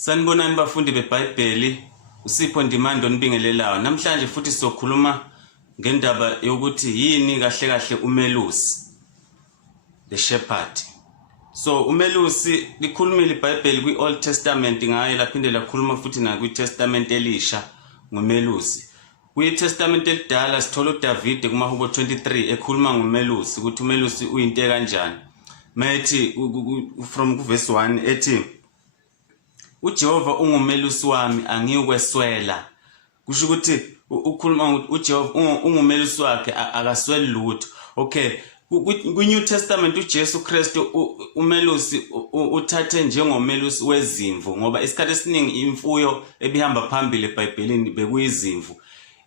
Sanibonani bafundi beBhayibheli, uSipho Ndimando onibingelelayo. Namhlanje futhi sizokhuluma ngendaba yokuthi yini kahle kahle umelusi, the shepherd. So umelusi likhulumile iBhayibheli kwi-Old Testament ngaye, laphinde lakhuluma futhi na kwi-Testament elisha ngomelusi. Kwi-Testament elidala sithola uDavid kuMahubo 23 ekhuluma ngomelusi ukuthi umelusi uyinto kanjani. Methi from verse 1 ethi uJehova ungumelusi wami angiyukweswela. Kusho ukuthi ukhuluma ukuthi uJehova ungumelusi wakhe akasweli lutho. Okay, kwi-New Testament uJesu Kristu umelusi uthathe njengomelusi wezimvu, ngoba isikhathi esiningi imfuyo ebihamba phambili eBhayibhelini bekuyizimvu.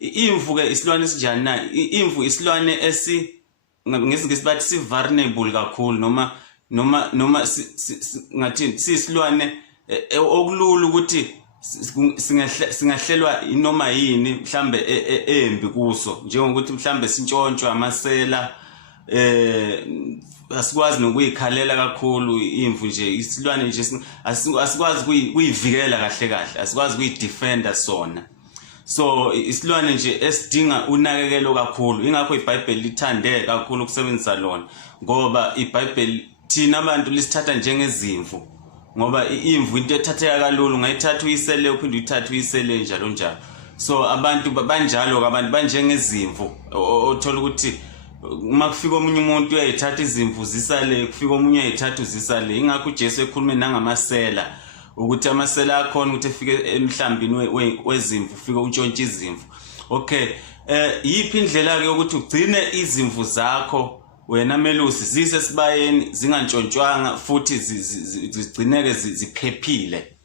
Imvu ke isilwane esinjani na? Imvu isilwane ngesingisi bathi si vulnerable kakhulu, noma ngathi sisilwane okulula ukuthi singahlelwa inoma yini mhlambe embi kuso, njengokuthi mhlambe sintshontshwa amasela, asikwazi nokuyikhalela kakhulu imvu nje, isilwane nje asikwazi kuyivikela kahle, asikwazi kuyidefenda sona. So isilwane nje esidinga unakekelo kakhulu. Ingakho iBhayibheli lithande kakhulu ukusebenzisa lona, ngoba iBhayibheli thina abantu lisithatha njengezimvu, ngoba imvu into ethatheka kalulu, ungayithatha uyisele uphinde uyithathe uyisele njalo njalo. So abantu banjalo, abantu banjengezimvu, othola ukuthi uma kufika omunye umuntu uyayithatha izimvu zisale, kufika omunye uyayithatha uzisale. Ingakho uJesu ekhulume nangamasela, ukuthi amasela akhona ukuthi efike emhlambini wezimvu, ufike untshontshe izimvu. Okay, yiphi indlela ke ukuthi ugcine izimvu zakho wena melusi zise sibayeni zingantshontshwanga futhi zigcineke ziphephile?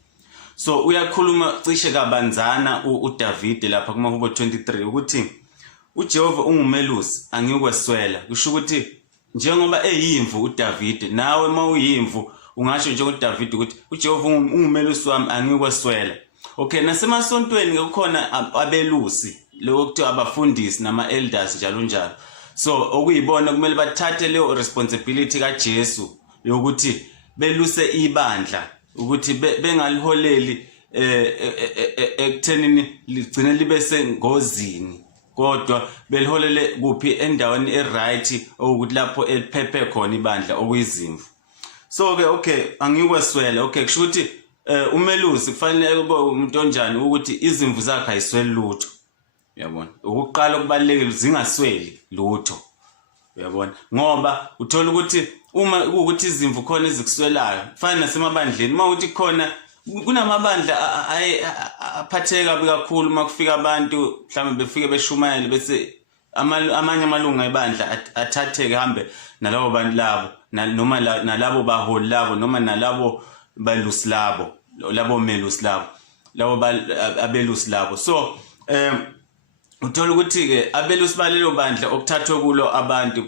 So uyakhuluma cishe kabanzana uDavid lapha kuMahubo 23 ukuthi uJehova ungumelusi angiyukweswela. Kusho ukuthi njengoba eyimvu uDavid, nawe mawuyimvu ungasho njengoDavid ukuthi uJehova ungumelusi wami angiyukweswela. Okay, nasemasontweni kukhona abelusi, lokho abafundisi nama-elders njalo njalo. So okuyibona kumele bathathe leyo responsibility kaJesu yokuthi beluse ibandla, ukuthi bengaliholeli ekuthenini ligcine libe sengozini, kodwa beliholele kuphi endaweni eright ukuthi lapho eliphephe khona ibandla okuyizimvu. So ke okay, angiyukweswela. Okay, kusho ukuthi umelusi kufanele kube umuntu onjani ukuthi izimvu zakhe ayisweli lutho. Uyabona, ukuqala okubalekile zingasweli lutho. Uyabona, ngoba uthola ukuthi uma ukuthi izimvu khona ezikuswelayo, fana nasemabandleni, uma uthi khona kunamabandla aphatheka kabi kakhulu uma kufika abantu mhlawumbe befike beshumayele bese amanye amalunga ebandla athatheke hambe nalabo bantu labo, noma nalabo baholi labo, noma nalabo balusi labo, labo melusi labo, labo abelusi labo. So uthola ukuthi ke abelusi balelo bandla okuthathwe kulo abantu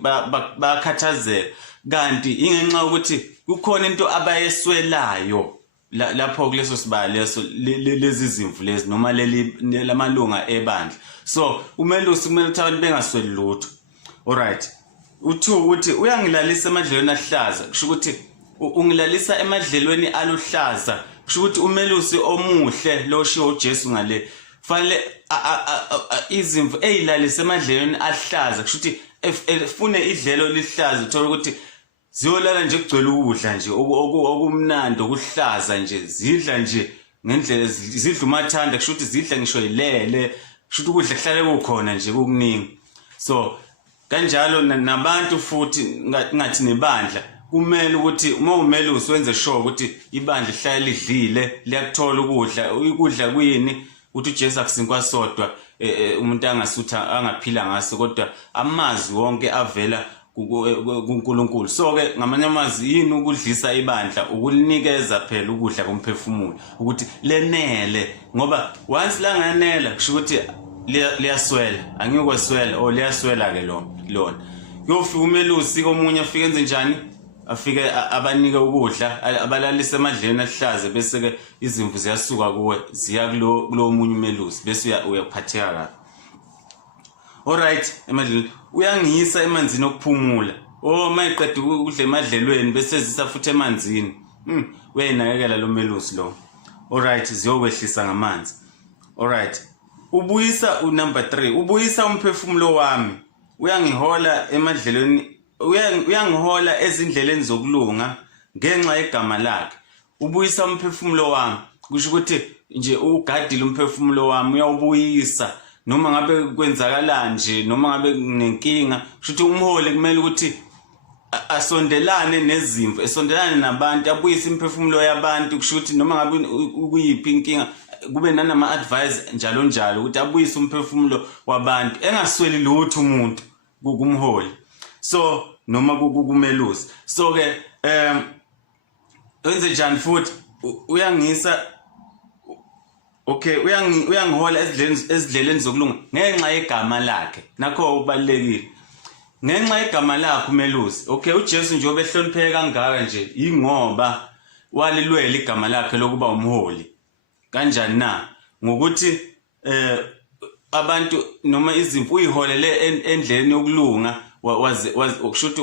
bakhathazeka, kanti ingenxa ukuthi kukhona into abayeswelayo lapho kuleso sibali leso, lezi zimvu lezi noma lamalunga ebandla. So umelusi kumele ukuthi abantu bengasweli lutho. Alright, uthi uyangilalisa emadlelweni aluhlaza. Kusho ukuthi ungilalisa emadlelweni aluhlaza. Kusho ukuthi umelusi omuhle lo sho uJesu ngale fanele izimvu eyilalisa emadlelweni aluhlaza. Kusho ukuthi efune idlelo lihlaza, uthola ukuthi ziyolala nje kugcwele ukudla nje okumnandi okuhlaza nje, zidla nje ngendlela, zidla umathanda. Kusho ukuthi zidla ngisho yilele, kusho ukuthi ukudla kuhlale kukhona nje kukuningi. So kanjalo nabantu futhi ngathi nebandla kumele ukuthi uma umelusi wenze sure ukuthi ibandla lihlale lidlile, liyakuthola ukudla kuyini, ukuthi uJesu akusinkwa sodwa umuntu angasutha angaphila ngaso, kodwa amazwi wonke avela kuNkulunkulu. So ke ngamanye amazwi yini ukudlisa ibandla, ukulinikeza phela ukudla komphefumulo ukuthi lenele, ngoba once langanela kusho ukuthi liyaswela, angiyukweswela liyaswela ke lona. Kuyofika umelusi komunye afike enze njani, afike abanike ukudla, abalalise emadlelweni aluhlaza, bese ke izimvu ziyasuka kuwe ziya kulo munye umelusi, bese uyaphatheka kabi. Alright, emadlelweni uyangiyisa emanzini okuphumula. Mayiqeda ukudla emadlelweni bese zisa futhi emanzini. Uyayinakekela lo melusi lo. alright ziyokwehlisa ngamanzi. Alright, ubuyisa number 3, ubuyisa umphefumulo wami, uyangihola emadlelweni, uyangihola ezindleleni zokulunga ngenxa yegama lakhe. Ubuyisa umphefumulo wami kusho ukuthi nje ugadile umphefumulo wami uyawubuyisa noma ngabe kwenzakala nje noma ngabe nenkinga. Kusho ukuthi umholi kumele ukuthi asondelane nezimvu, esondelane nabantu, abuyise imphefumulo yabantu. Kusho ukuthi noma ngabe ukuyiphi inkinga kube nanama advice njalo njalo ukuthi abuyise umphefumulo wabantu, engasweli lutho umuntu kumholi, so noma kumelusi. So ke wenze njani futhi uyangisa, okay, uyangihola ezidleleni zokulunga ngenxa yegama lakhe. Nakho ukubalekile ngenxa yegama lakhe umelusi. Okay, uJesu nje obehlonipheke kangaka nje ingoba walilwela igama lakhe lokuba umholi. Kanjani na? Ngokuthi abantu noma izimvu uyiholele endleleni yokulunga, wakushuthi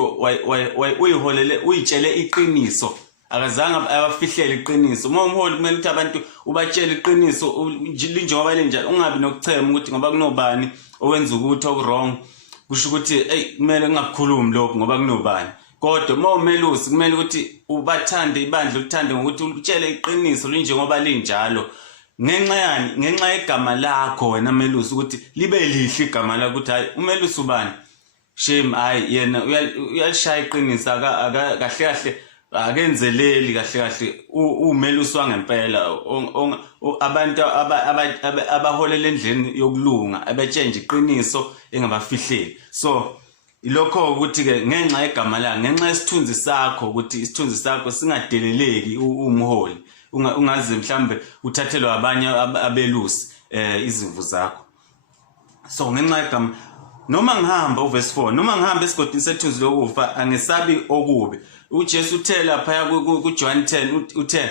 uyiholele, uyitshele iqiniso, akazange abafihlele iqiniso. Uma umholi kumele ukuthi abantu ubatshele iqiniso linjengoba linjalo, ungabi nokuchema ukuthi ngoba kunobani owenza ukuthi okwrong, kusho ukuthi kumele ungakukhulumi lokho ngoba kunobani. Kodwa uma umelusi kumele ukuthi ubathande ibandla, uthande ngokuthi utshele iqiniso linjengoba linjalo. Ngenxa yani, ngenxa yegama lakho wena melusi, ukuthi libe lihle igama lakho, ukuthi hayi umelusi ubani, shame hayi yena uyalishaya iqiniso, kahle kahle akenzeleli kahle kahle umelusi wangempela. Abantu abaholela endleni yokulunga abatshenje iqiniso engabafihleli. So ilokho ukuthi ke ngenxa yegama lakho, ngenxa yesithunzi sakho, ukuthi isithunzi sakho singadeleleki umholi, ungaze mhlambe uthathelwe abanye abelusi izimvu zakho. So ngenxa yegama, noma ngihamba uverse 4, noma ngihamba esigodini sethunzi lokufa angesabi okubi. uJesu uthe lapha kuJohn 10 uthe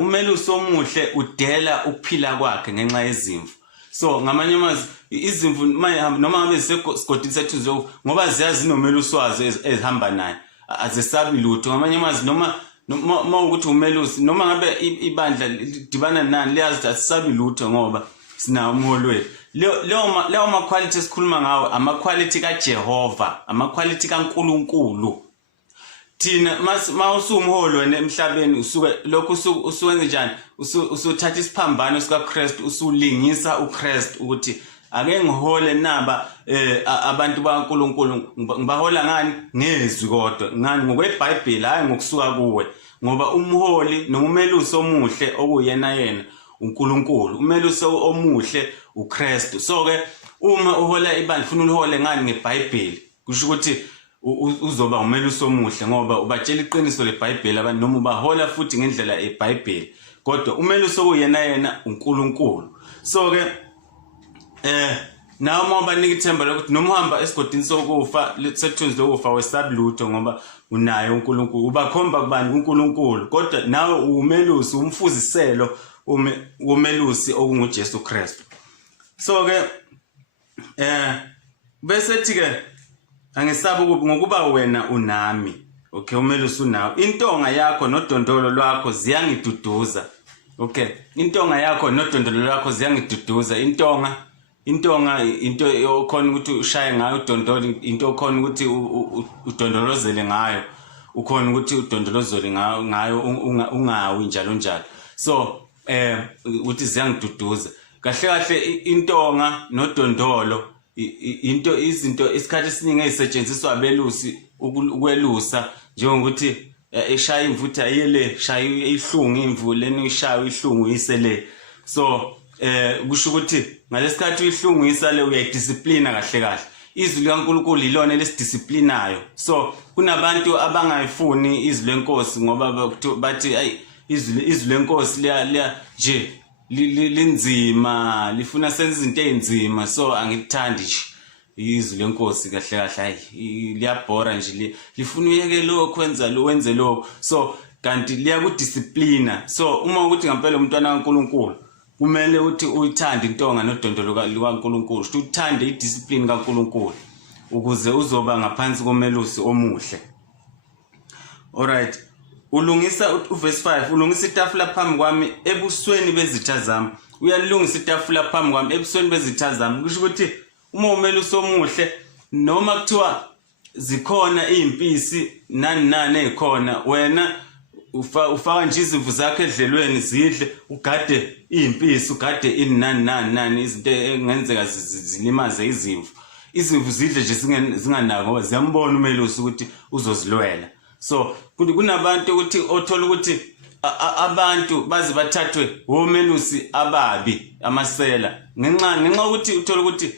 umelusi omuhle udela ukuphila kwakhe ngenxa yezimvu. So ngamanye amazwi izimvu noma ngabe zisesigodini sethunzi ngoba ziyazi nomelusi wazo ezihamba naye, azesabi lutho. Ngamanye amazwi noma ukuthi umelusi noma ngabe ibandla lidibana nani liyazi asisabi lutho ngoba sina umholi wethu. Leyo ma-quality esikhuluma ngawo ama-quality kaJehova, ama-quality kaNkulunkulu. Thina mawusumholi wena emhlabeni usuke lokho usuwenza njani, usuthatha isiphambano sikaKristu, usulingisa uKristu ukuthi ake ngihole naba abantu baNkulunkulu. Ngibahola ngani? Ngezwi kodwa ngani? ngokweBhayibheli, hayi ngokusuka kuwe. Ngoba umholi nomumelusi omuhle okuyena uNkulunkulu, umelusi omuhle uKristu. So ke uma uhola ibandla ufuna ulihole ngani? NgeBhayibheli. Kusho ukuthi uzoba umelusi omuhle ngoba ubatshela iqiniso leBhayibheli abantu, noma ubahola futhi ngendlela yeBhayibheli, kodwa umelusi okuyena uNkulunkulu. So ke nawe uma ubanika ithemba lokuthi noma uhamba esigodini sokufa sethunzi lokufa wesabi lutho ngoba unaye uNkulunkulu, ubakhomba kubani? uNkulunkulu. Kodwa nawe umelusi, umfuziselo umelusi okunguJesu Kristu. So ke bese thi ke angesabi ngokuba wena unami. Okay, umelusi unawe. Intonga yakho nodondolo lwakho ziyangiduduza. Okay, intonga yakho nodondolo lwakho ziyangiduduza. Intonga into okhona ukuthi ushaye ngayo, udondolo into okhona ukuthi udondolozele ngayo, ukhona ukuthi udondolozele ngayo ungawi njalo njalo. So ukuthi ziyangiduduza kahle kahle. Intonga nodondolo izinto isikhathi esiningi ezisetshenziswa abelusi ukwelusa, njengokuthi eshaya imvu uthi ayele shaya ihlungu, imvu leni uyishaya ihlungu isele. So kusho ukuthi ngalesikhathi uyihlungu isale uyayidisciplina kahle kahle. Izwi likaNkulunkulu ilona lesidisciplinayo. So kunabantu abangayifuni izwi lenkosi ngoba bathi hayi izwi lenkosi liya nje linzima, lifuna senze izinto ezинzima, so angikuthandi nje izwi lenkosi kahle kahle. Hayi liyabhora nje, lifuna uyeke lokho wenze lokho. So kanti liyakudisciplina. So uma ukuthi ngempela umntwana kaNkulunkulu kumele uthi uyithande intonga nodondolo likaNkulunkulu, ukuthi uthande idiscipline kaNkulunkulu ukuze uzoba ngaphansi komelusi omuhle. Alright, ulungisa uverse 5 ulungisa itafula phambi kwami ebusweni bezitha zami uyalungisa itafula phambi kwami ebusweni bezitha zami kusho ukuthi uma umelusi omuhle noma kuthiwa zikhona izimpisi nani ezikhona wena ufaka nje izimvu zakhe edlelweni zidle ugade izimpisi ugade inani izinto engenzeka zilimaze izimvu zidle nje zinganako ngoba ziyambona umelusi ukuthi uzozilwela. So kunabantu ukuthi othola ukuthi abantu baze bathathwe omelusi ababi amasela ngenxa ukuthi uthola ukuthi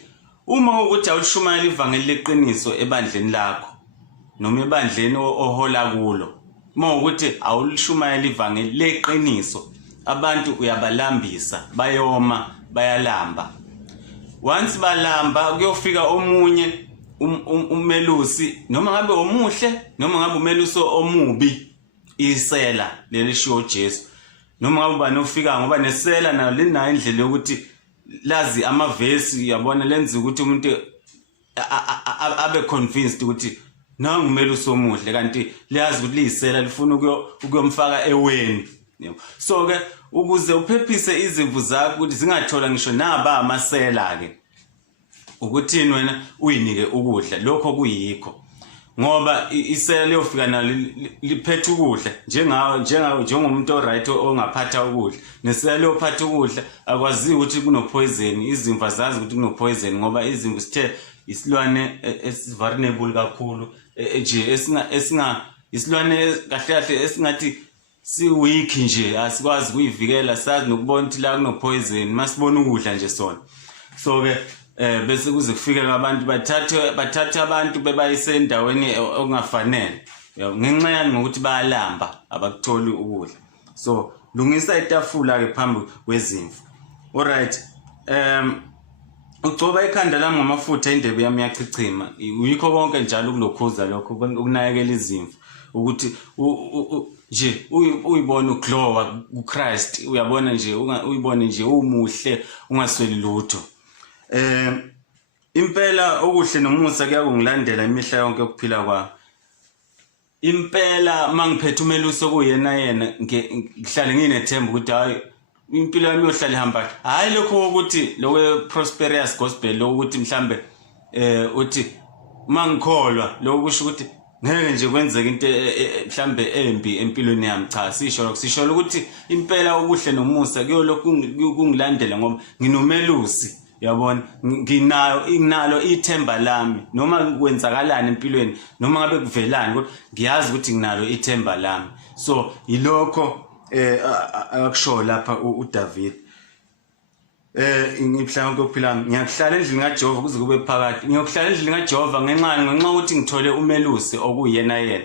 uma ukuthi awushumayela ivangeli leqiniso ebandleni lakho noma ebandleni ohola kulo uma ukuthi awulishumayela ivangeli leqiniso abantu uyabalambisa bayoma bayalamba once balamba kuyofika omunye umelusi noma ngabe omuhle noma ngabe umelusi omubi isela lelishiwo Jesu noma ngabe banofika ngoba nesela nayo linayo indlela yokuthi lazi amavesi yabona lenza ukuthi umuntu abe convinced ukuthi nangu umelusi omuhle kanti liyazi ukuthi liyisela lifuna ukuyomfaka eweni. So ke ukuze uphephise izimvu zakho ukuthi zingathola ngisho naba amasela ke ukuthini wena uyinike ukudla lokho kuyikho ngoba isela liyofika nalo liphethe ukudla njengomuntu oright ongaphatha ukudla nesela liyophatha ukudla akwazi ukuthi kunopoison izimvu azazi ukuthi kunopoison ngoba izimvu sithe isilwane vulnerable kakhulu nje isilwane kahle esingathi si weak nje asikwazi kuyivikela sazi nokubona ukuthi la kunopoison masibona ukudla nje sona. So ke bese kuze kufikele abantu bathatha abantu bebayise endaweni ongafanele ngenxa yani ngokuthi bayalamba abakutholi ukudla. So lungisa itafula ke phambi kwezimvu. Alright, ugcoba ikhanda lami ngamafutha indebe yami yachichima yikho konke njalo kulokhuza lokho ukunakekela izimvu ukuthi nje uyibona uglowa kuChrist uyabona nje uyibone nje umuhle ungasweli lutho. Impela okuhle nomusa kuyakungilandela imihla yonke yokuphila kwami. Impela mangiphethe umelusi okuyena ngihlale nginethemba ukuthi hayi impilo yami yohlala ihamba hayi lokho ukuthi lokwe prosperous gospel lokuthi mhlambe uthi mangikholwa lokusho ukuthi ngeke nje kwenzeke into mhlambe embi empilweni yami cha sisho ukuthi impela okuhle nomusa kuyolokhu kungilandela ngoba nginomelusi yabona nginalo ithemba lami noma kwenzakalani empilweni noma ngabe kuvelani kodwa ngiyazi ukuthi nginalo ithemba lami. So yilokho akusho lapha uDavid ngimhlanga kokuphila ngiyakuhlala endlini kaJehova kuze kube phakade ngiyokuhlala endlini kaJehova ngenxa ukuthi ngithole umelusi okuyena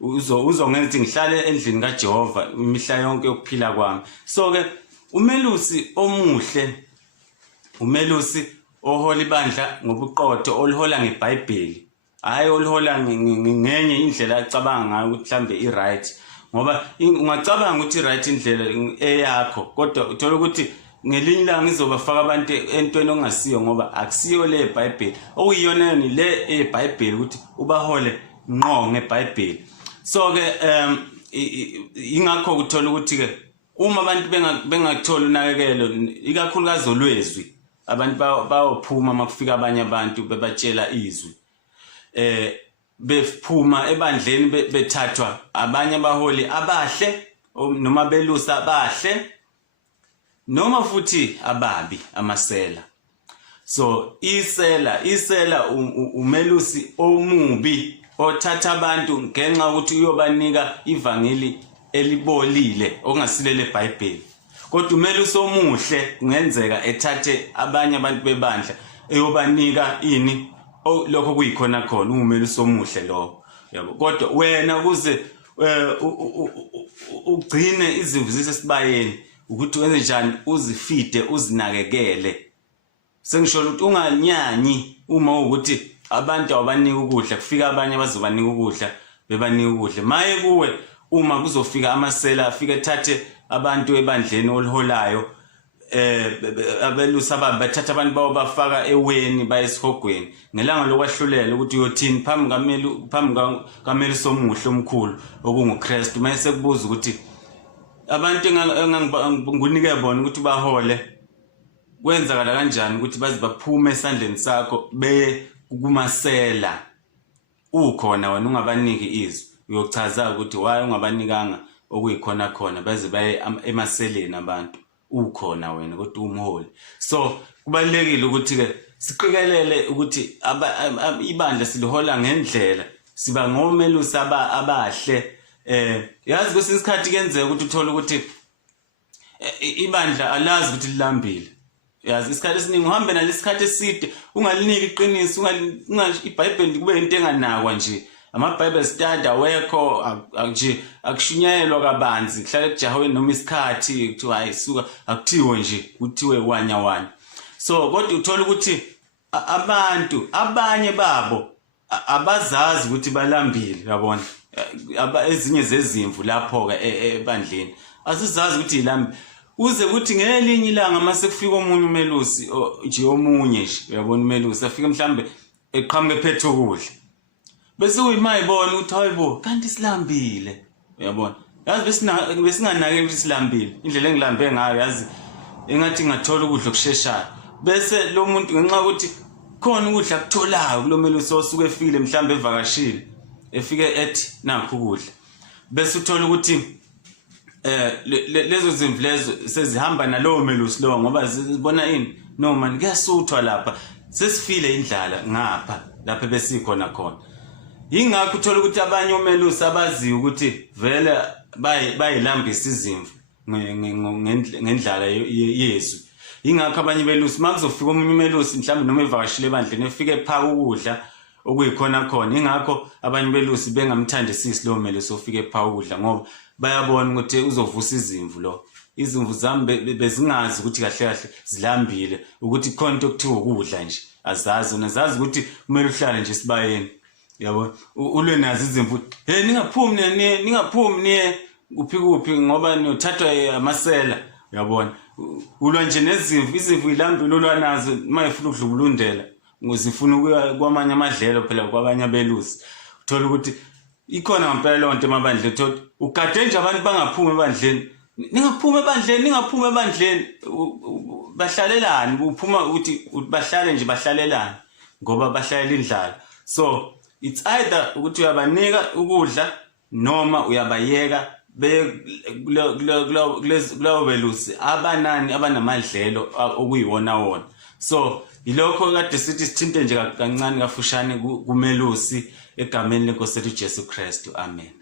uzongenza ukuthi ngihlale endlini kaJehova imihla yonke yokuphila kwami. So ke umelusi omuhle umelusi ohola ibandla ngobuqotho olihola ngeBhayibheli hayi olihola ngenye indlela acabanga ngayo ukuthi mhlambe i-right ngoba ungacabanga ukuthi i-right indlela eyakho kodwa uthola ukuthi ngelinye la ngizobafaka abantu entweni ongasiyo ngoba akusiyo le eBhayibheli okuyiyona ni le eBhayibheli ukuthi ubahole ngqo ngeBhayibheli. So ke ingakho kuthola ukuthi ke uma abantu bengakutholi unakekelo ikakhulukazi olwezwi abantu bayophuma makufika abanye abantu bebatshela izwi bephuma ebandleni bethathwa abanye abaholi abahle noma belusa abahle noma futhi ababi amasela. So isela umelusi omubi othatha abantu ngenxa ukuthi uyobanika ivangeli elibolile ongasilele eBhayibheli kodwa umelusi omuhle kungenzeka ethathe abanye abantu bebandla eyobanika ini lokho kuyikhona khona umelusi omuhle lo yabo kodwa wena kuze ugcine izimvu zisesibayeni ukuthi wenze njani uzifide uzinakekele. Sengisho ukuthi unganyanyi uma ukuthi abantu awabanika ukudla kufika abanye abazobanika ukudla bebanika ukudla maye kuwe uma kuzofika amasela afike ethathe abantu ebandleni oliholayo abelusi bathatha abantu bawo bafaka eweni bayesihogweni ngelanga lokwahlulela ukuthi uyothini phambi kameli somuhle omkhulu okunguKristu mayese kubuza ukuthi abantu engangikunike bona ukuthi bahole kwenzakala kanjani ukuthi baze baphume esandleni sakho beye ukumasela ukhona wena ungabaniki izwi uyochaza ukuthi why ungabanikanga okuyikhona khona baze baye emaseleni abantu ukhona wena kodwa umholi. So kubalekile ukuthi ke siqikelele ukuthi ibandla silihola ngendlela siba ngomelusi abahle yazi kwesinye isikhathi kuyenzeka ukuthi uthole ukuthi ibandla alazi ukuthi lilambile. Yazi isikhathi esiningi uhambe nalesikhathi eside ungaliniki iqiniso iBhayibheli kube into enganakwa nje amaBible study awekho nje akushunyayelwa kabanzi kuhlale kujahaweni noma isikhathi kuthiwa ayisuka akuthiwe nje kuthiwe wanya. So kodwa uthola ukuthi abantu abanye babo abazazi ukuthi balambile yabona ezinye zezimvu lapho ke ebandleni asizazi ukuthi ilambile uze kuthi ngelinye ilanga mase kufika omunye umelusi nje omunye nje uyabona umelusi afike mhlambe eqhamuke ephethe ukudla bese uyimayibona ukuthi hayibo kanti silambile uyabona yazi besinganake ukuthi silambile indlela engilambe ngayo yazi engathi ngathola ukudla okusheshayo bese lo muntu ngenxa ukuthi khona ukudla akutholayo kulomelusi osuke efile mhlambe evakashile efike ethi nakho ukudla bese uthola ukuthi lezo zimvu lezo sezihamba nalowo melusi lo ngoba zibona ini no man kuyasuthwa lapha sesifile indlala ngapha lapha besikhona khona. Yingakho uthola ukuthi abanye omelusi abaziyo ukuthi vele bayilambisa izimvu ngendlala yezwi. Yingakho abanye belusi makuzofika omunye umelusi mhlawumbe noma evakashile ebandleni efike ephaka ukudla okuyikhona khona. Yingakho abanye belusi bengamthandisisi lo melusi ofike ephaka ukudla ngoba bayabona ukuthi uzovusa izimvu lo. Izimvu zami bezingazi ukuthi kahle zilambile ukuthi khona into okuthiwa ukudla nje azazi unazazi ukuthi kumele uhlale nje sibayeni yabo ulwe nazo izimvu ningaphumi niye kuphi ngoba niyothathwa amasela uyabona ulwa nje nezimvu izimvu ilambile ulwa nazo mayifuna ukudlubulundela ngozifuna ukuya kwamanye amadlelo phela kwabanye abelusi uthola ukuthi ikhona ngempela lonto emabandleni uthola ugade nje abantu bangaphumi ebandleni ningaphumi ebandleni bahlalelani kuphuma ukuthi bahlale nje bahlalelani ngoba bahlalela indlala. So it's either ukuthi uyabanika ukudla noma uyabayeka kuleyo belusi abanani abanamadlelo okuyiwona wona. So ilokho kade sithi sithinte nje kancane kafushane kumelusi egameni leNkosi yethu Jesu Kristu. Amen.